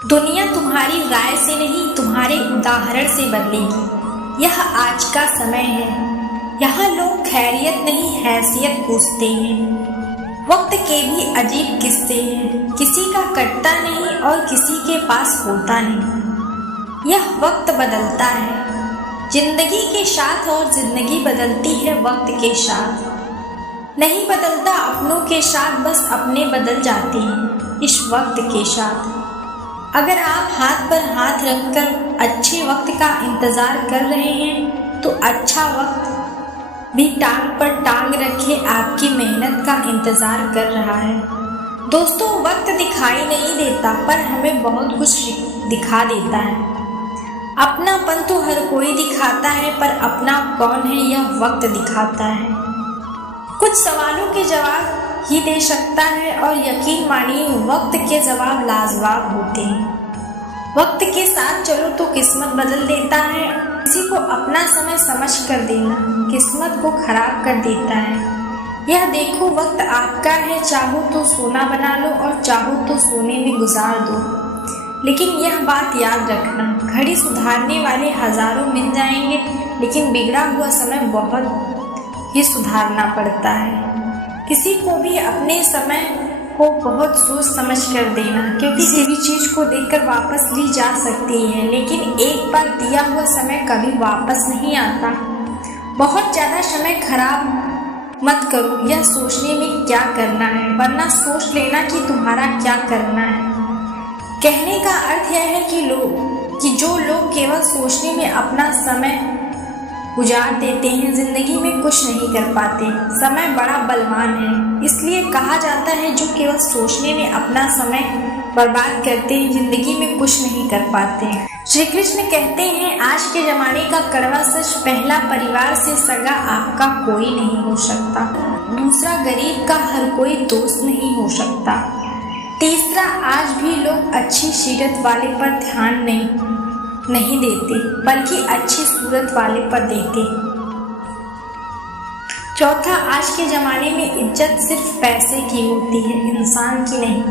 दुनिया तुम्हारी राय से नहीं, तुम्हारे उदाहरण से बदलेगी। यह आज का समय है। यहाँ लोग खैरियत नहीं, हैसियत पूछते हैं। वक्त के भी अजीब किस्से हैं। किसी का कटता नहीं और किसी के पास होता नहीं। यह वक्त बदलता है जिंदगी के साथ और जिंदगी बदलती है वक्त के साथ। नहीं बदलता अपनों के साथ, बस अपने बदल जाते हैं इस वक्त के साथ। अगर आप हाथ पर हाथ रखकर अच्छे वक्त का इंतज़ार कर रहे हैं तो अच्छा वक्त भी टांग पर टांग रखे आपकी मेहनत का इंतज़ार कर रहा है। दोस्तों, वक्त दिखाई नहीं देता पर हमें बहुत कुछ दिखा देता है। अपनापन तो हर कोई दिखाता है पर अपना कौन है यह वक्त दिखाता है। कुछ सवालों के जवाब ही दे सकता है और यकीन मानिए वक्त के जवाब लाजवाब होते हैं। वक्त के साथ चलो तो किस्मत बदल देता है। किसी को अपना समय समझ कर देना किस्मत को खराब कर देता है। यह देखो वक्त आपका है, चाहो तो सोना बना लो और चाहो तो सोने में गुजार दो। लेकिन यह बात याद रखना, घड़ी सुधारने वाले हजारों मिल जाएंगे लेकिन बिगड़ा हुआ समय बहुत ही सुधारना पड़ता है। किसी को भी अपने समय को बहुत सोच समझ कर देना, क्योंकि किसी भी चीज को देखकर वापस ली जा सकती है लेकिन एक बार दिया हुआ समय कभी वापस नहीं आता। बहुत ज्यादा समय खराब मत करो यह सोचने में क्या करना है, वरना सोच लेना कि तुम्हारा क्या करना है। कहने का अर्थ यह है कि जो लोग केवल सोचने में अपना समय गुजार देते हैं जिंदगी में कुछ नहीं कर पाते। समय बड़ा बलवान है, इसलिए कहा जाता है जो केवल सोचने में अपना समय बर्बाद करते हैं जिंदगी में कुछ नहीं कर पाते। श्री कृष्ण कहते हैं आज के जमाने का कड़वा सच, पहला परिवार से सगा आपका कोई नहीं हो सकता। दूसरा, गरीब का हर कोई दोस्त नहीं हो सकता। तीसरा, आज भी लोग अच्छी सीरत वाले पर ध्यान नहीं देते बल्कि अच्छी सूरत वाले पर देते। चौथा, आज के जमाने में इज्जत सिर्फ पैसे की होती है, इंसान की नहीं।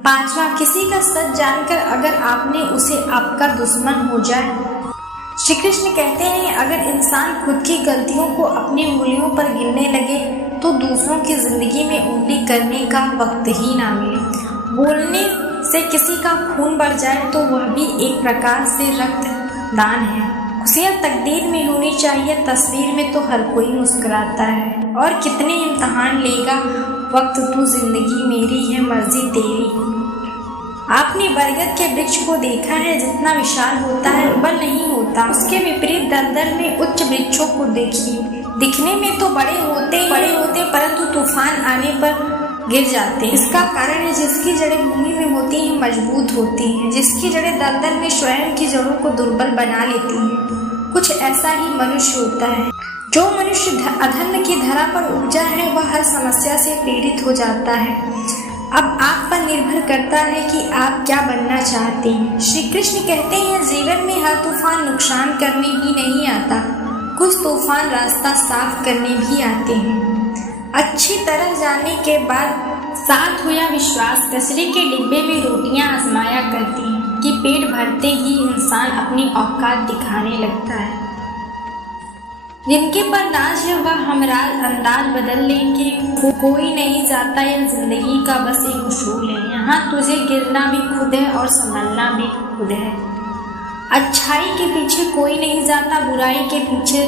पांचवा, किसी का सच जानकर अगर आपने उसे आपका दुश्मन हो जाए। श्री कृष्ण कहते हैं अगर इंसान खुद की गलतियों को अपनी उंगलियों पर गिनने लगे तो दूसरों की जिंदगी में उंगली करने का वक्त ही ना मिले। बोलने से किसी का खून बढ़ जाए तो वह भी एक प्रकार से रक्तदान है। खुशियाँ तकदीर में होनी चाहिए, तस्वीर में तो हर कोई मुस्कुराता है। और कितने इम्तहान लेगा वक्त, तू जिंदगी मेरी है मर्जी तेरी। आपने बरगद के वृक्ष को देखा है, जितना विशाल होता है बल नहीं होता। उसके विपरीत दलदल में उच्च वृक्षों को देखिए, दिखने में तो बड़े होते परंतु तूफान आने पर गिर जाते हैं। इसका कारण है जिसकी जड़ें भूमि में होती हैं मजबूत होती हैं, जिसकी जड़ें दलदल में स्वयं की जड़ों को दुर्बल बना लेती हैं। कुछ ऐसा ही मनुष्य होता है। जो मनुष्य अधर्म की धरा पर उपजा है वह हर समस्या से पीड़ित हो जाता है। अब आप पर निर्भर करता है कि आप क्या बनना चाहते हैं। श्री कृष्ण कहते हैं जीवन में हर तूफान नुकसान करने ही नहीं आता, कुछ तूफान रास्ता साफ करने भी आते हैं। अच्छी तरह जानने के बाद साथ हो या विश्वास, कचरे के डिब्बे में रोटियां आजमाया करती हैं कि पेट भरते ही इंसान अपनी औकात दिखाने लगता है। जिनके पर नाज है वह हमराज अंदाज बदल लेंगे। कोई नहीं जाता, यह जिंदगी का बस एक उसूल है। यहाँ तुझे गिरना भी खुद है और संभलना भी खुद है। अच्छाई के पीछे कोई नहीं जाता, बुराई के पीछे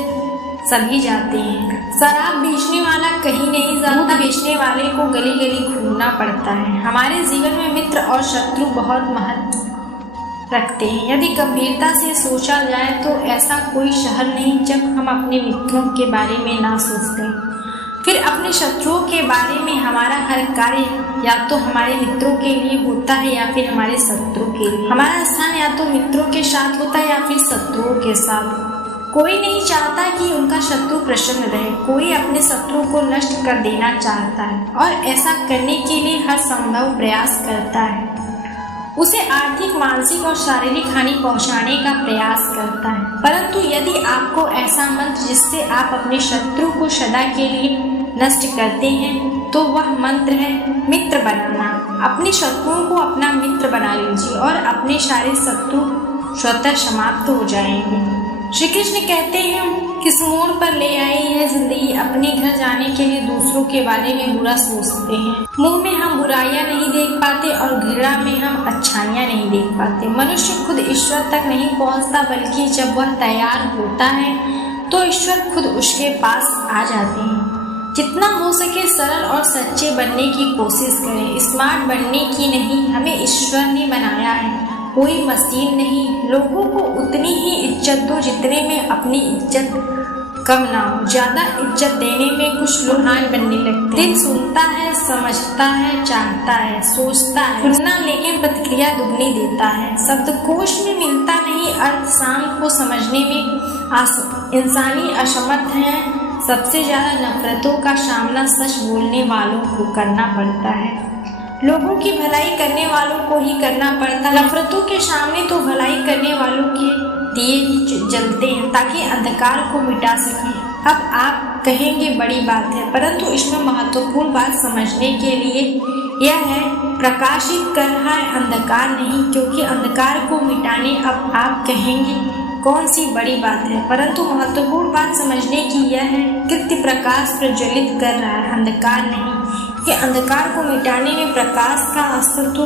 सभी जाते हैं। शराब बेचने वाला कहीं नहीं जाता, बेचने वाले को गली गली घूमना पड़ता है। हमारे जीवन में मित्र और शत्रु बहुत महत्व रखते हैं। यदि गंभीरता से सोचा जाए तो ऐसा कोई शहर नहीं जब हम अपने मित्रों के बारे में ना सोचते। फिर अपने शत्रुओं के बारे में हमारा हर कार्य या तो हमारे मित्रों के लिए होता है या फिर हमारे शत्रुओं के लिए। हमारा स्थान या तो मित्रों के साथ होता है या फिर शत्रुओं के साथ। कोई नहीं चाहता कि उनका शत्रु प्रसन्न रहे, कोई अपने शत्रु को नष्ट कर देना चाहता है और ऐसा करने के लिए हर संभव प्रयास करता है। उसे आर्थिक, मानसिक और शारीरिक हानि पहुंचाने का प्रयास करता है। परंतु यदि आपको ऐसा मंत्र जिससे आप अपने शत्रु को सदा के लिए नष्ट करते हैं तो वह मंत्र है मित्र बनाना। अपने शत्रुओं को अपना मित्र बना लीजिए और अपने सारे शत्रु स्वतः समाप्त हो जाएंगे। श्री कृष्ण कहते हैं, किस मोड़ पर ले आई है जिंदगी। अपने घर जाने के लिए दूसरों के बारे में बुरा सोचते हैं। मुंह में हम बुराइयां नहीं देख पाते और घृणा में हम अच्छाइयां नहीं देख पाते। मनुष्य खुद ईश्वर तक नहीं पहुंचता, बल्कि जब वह तैयार होता है तो ईश्वर खुद उसके पास आ जाते हैं। जितना हो सके सरल और सच्चे बनने की कोशिश करें। स्मार्ट बनने की नहीं, हमें ईश्वर ने बनाया है, कोई मशीन नहीं। लोगों को उतनी ही इज्जत दो जितने में अपनी इज्जत कम ना हो। ज्यादा इज्जत देने में कुछ लोग हाल बनने लगते हैं। दिल सुनता है, समझता है, चाहता है, सोचता है, सुनना लेकिन प्रतिक्रिया दुगनी देता है। शब्दकोश में मिलता नहीं अर्थ, शाम को समझने में इंसानी असमर्थ है। सबसे ज्यादा नफरतों का सामना सच बोलने वालों को करना पड़ता है। लोगों की भलाई करने वालों को ही करना पड़ता है। नफरतों के सामने तो भलाई करने वालों के दिए ही जलते हैं ताकि अंधकार को मिटा सकें। अब आप कहेंगे बड़ी बात है, परंतु इसमें महत्वपूर्ण बात समझने के लिए यह है, प्रकाशित कर रहा है अंधकार नहीं, क्योंकि अंधकार को मिटाने अब आप कहेंगे कौन सी बड़ी बात है, परंतु महत्वपूर्ण बात समझने की यह है, कृत्य प्रकाश प्रज्वलित कर रहा है, अंधकार नहीं। कि अंधकार को मिटाने में प्रकाश का अस्त्र तो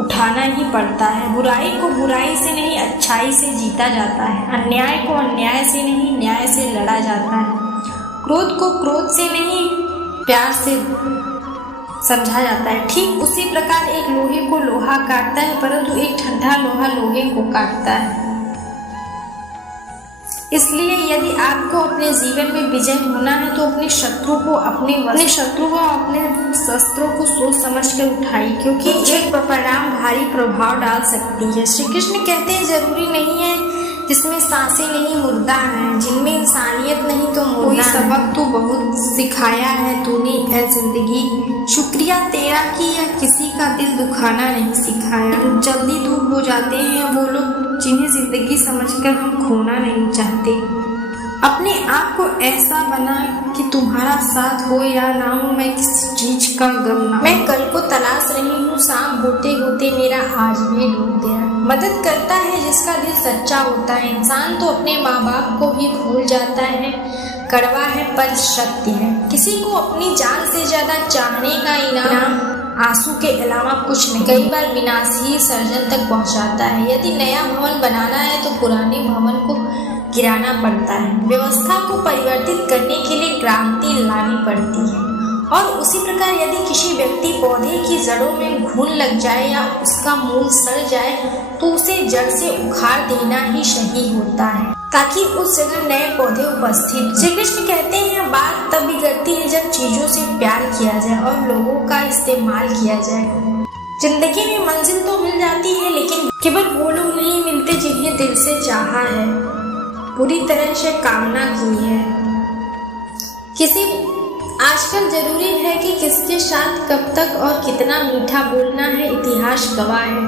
उठाना ही पड़ता है। बुराई को बुराई से नहीं, अच्छाई से जीता जाता है। अन्याय को अन्याय से नहीं, न्याय से लड़ा जाता है। क्रोध को क्रोध से नहीं, प्यार से समझा जाता है। ठीक उसी प्रकार एक लोहे को लोहा काटता है, परंतु एक ठंडा लोहा लोहे को काटता है। इसलिए यदि आपको अपने जीवन में विजय होना है तो अपने शत्रु को अपने शस्त्रों को सोच समझ कर उठाइए, क्योंकि एक परिणाम भारी प्रभाव डाल सकती है। श्री कृष्ण कहते हैं, जरूरी नहीं है जिसमें सांसें नहीं मुर्दा है, जिनमें इंसानियत नहीं तो मुर्दा। सबक तो बहुत सिखाया है तूने ऐ जिंदगी, शुक्रिया तेरा कि यह किसी का दिल दुखाना नहीं सिखाया। जल्दी दूर हो जाते हैं वो लोग जिन्हें जिंदगी समझकर हम खोना नहीं चाहते। अपने आप को ऐसा बना कि तुम्हारा साथ हो या ना हो, मैं किसी चीज का गम ना। मैं कल को तलाश रही हूँ, शाम होते होते मेरा आज भी डूब गया। मदद करता है जिसका दिल सच्चा होता है। इंसान तो अपने माँ बाप को भी भूल जाता है, कड़वा है पर सत्य है। किसी को अपनी जान से ज्यादा चाहने का इनाम आंसू के अलावा कुछ नहीं, कई बार विनाश ही सर्जन तक पहुंचाता है। यदि नया भवन बनाना है तो पुराने भवन को गिराना पड़ता है। व्यवस्था को परिवर्तित करने के लिए क्रांति लानी पड़ती है। और उसी प्रकार यदि किसी व्यक्ति पौधे की जड़ों में घुन लग जाए या उसका मूल सड़ जाए तो उसे जड़ से उखाड़ देना ही सही होता है, ताकि उस जगह नए पौधे उपस्थित। श्री कृष्ण कहते हैं, बात तब बिगड़ती है जब चीजों से प्यार किया जाए और लोगों का इस्तेमाल किया जाए। जिंदगी में मंजिल तो मिल जाती है, लेकिन केवल वो लोग नहीं मिलते जिन्हें दिल से चाहा है, पूरी तरह से कामना की है। आजकल जरूरी है कि किसके साथ कब तक और कितना मीठा बोलना है, इतिहास गवाह है।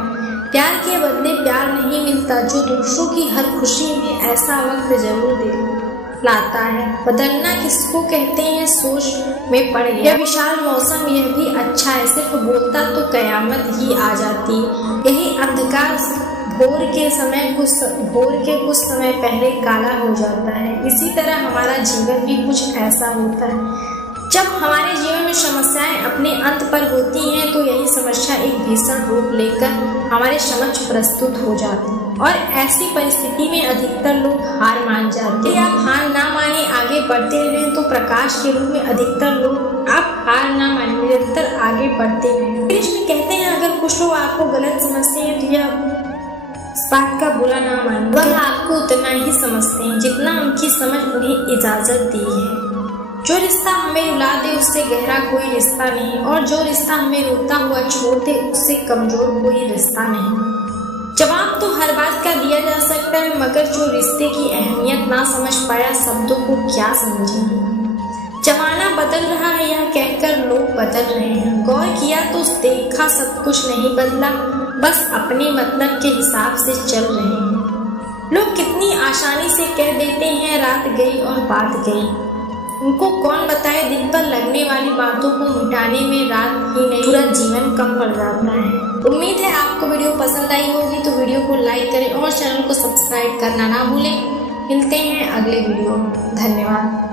प्यार के बदले प्यार नहीं मिलता, जो दूसरों की हर खुशी में ऐसा वक्त जरूर लाता है। बदलना किसको कहते हैं, सोच में पड़ गया। यह विशाल मौसम यह भी अच्छा है, सिर्फ बोलता तो कयामत ही आ जाती है। यही अंधकार भोर के कुछ समय पहले काला हो जाता है। इसी तरह हमारा जीवन भी कुछ ऐसा होता है। जब हमारे जीवन में समस्याएं अपने अंत पर होती हैं तो यही समस्या एक भीषण रूप लेकर हमारे समक्ष प्रस्तुत हो जाती है और ऐसी परिस्थिति में अधिकतर लोग हार मान जाते हैं। आप हार ना माने, आगे बढ़ते रहें तो प्रकाश के रूप में अधिकतर लोग आप हार ना माने, निरंतर आगे बढ़ते रहें। कृष्ण कहते हैं, अगर कुछ लोग आपको गलत समझते हैं तो यह इस बात का बुरा ना माने, वह आपको उतना ही समझते हैं जितना उनकी समझ उन्हें इजाजत दी है। जो रिश्ता हमें रुला दे उससे गहरा कोई रिश्ता नहीं, और जो रिश्ता हमें रोता हुआ छोड़ दे उससे कमजोर कोई रिश्ता नहीं। जवाब तो हर बात का दिया जा सकता है, मगर जो रिश्ते की अहमियत ना समझ पाया शब्दों को क्या समझेंगे। जमाना बदल रहा है यह कहकर लोग बदल रहे हैं। गौर किया तो देखा सब कुछ नहीं बदला, बस अपने मतलब के हिसाब से चल रहे हैं। लोग कितनी आसानी से कह देते हैं रात गई और बात गई। उनको कौन बताए, दिल पर लगने वाली बातों को मिटाने में रात ही नहीं पूरा जीवन कम पड़ जाता है। उम्मीद है आपको वीडियो पसंद आई होगी, तो वीडियो को लाइक करें और चैनल को सब्सक्राइब करना ना भूलें। मिलते हैं अगले वीडियो में। धन्यवाद।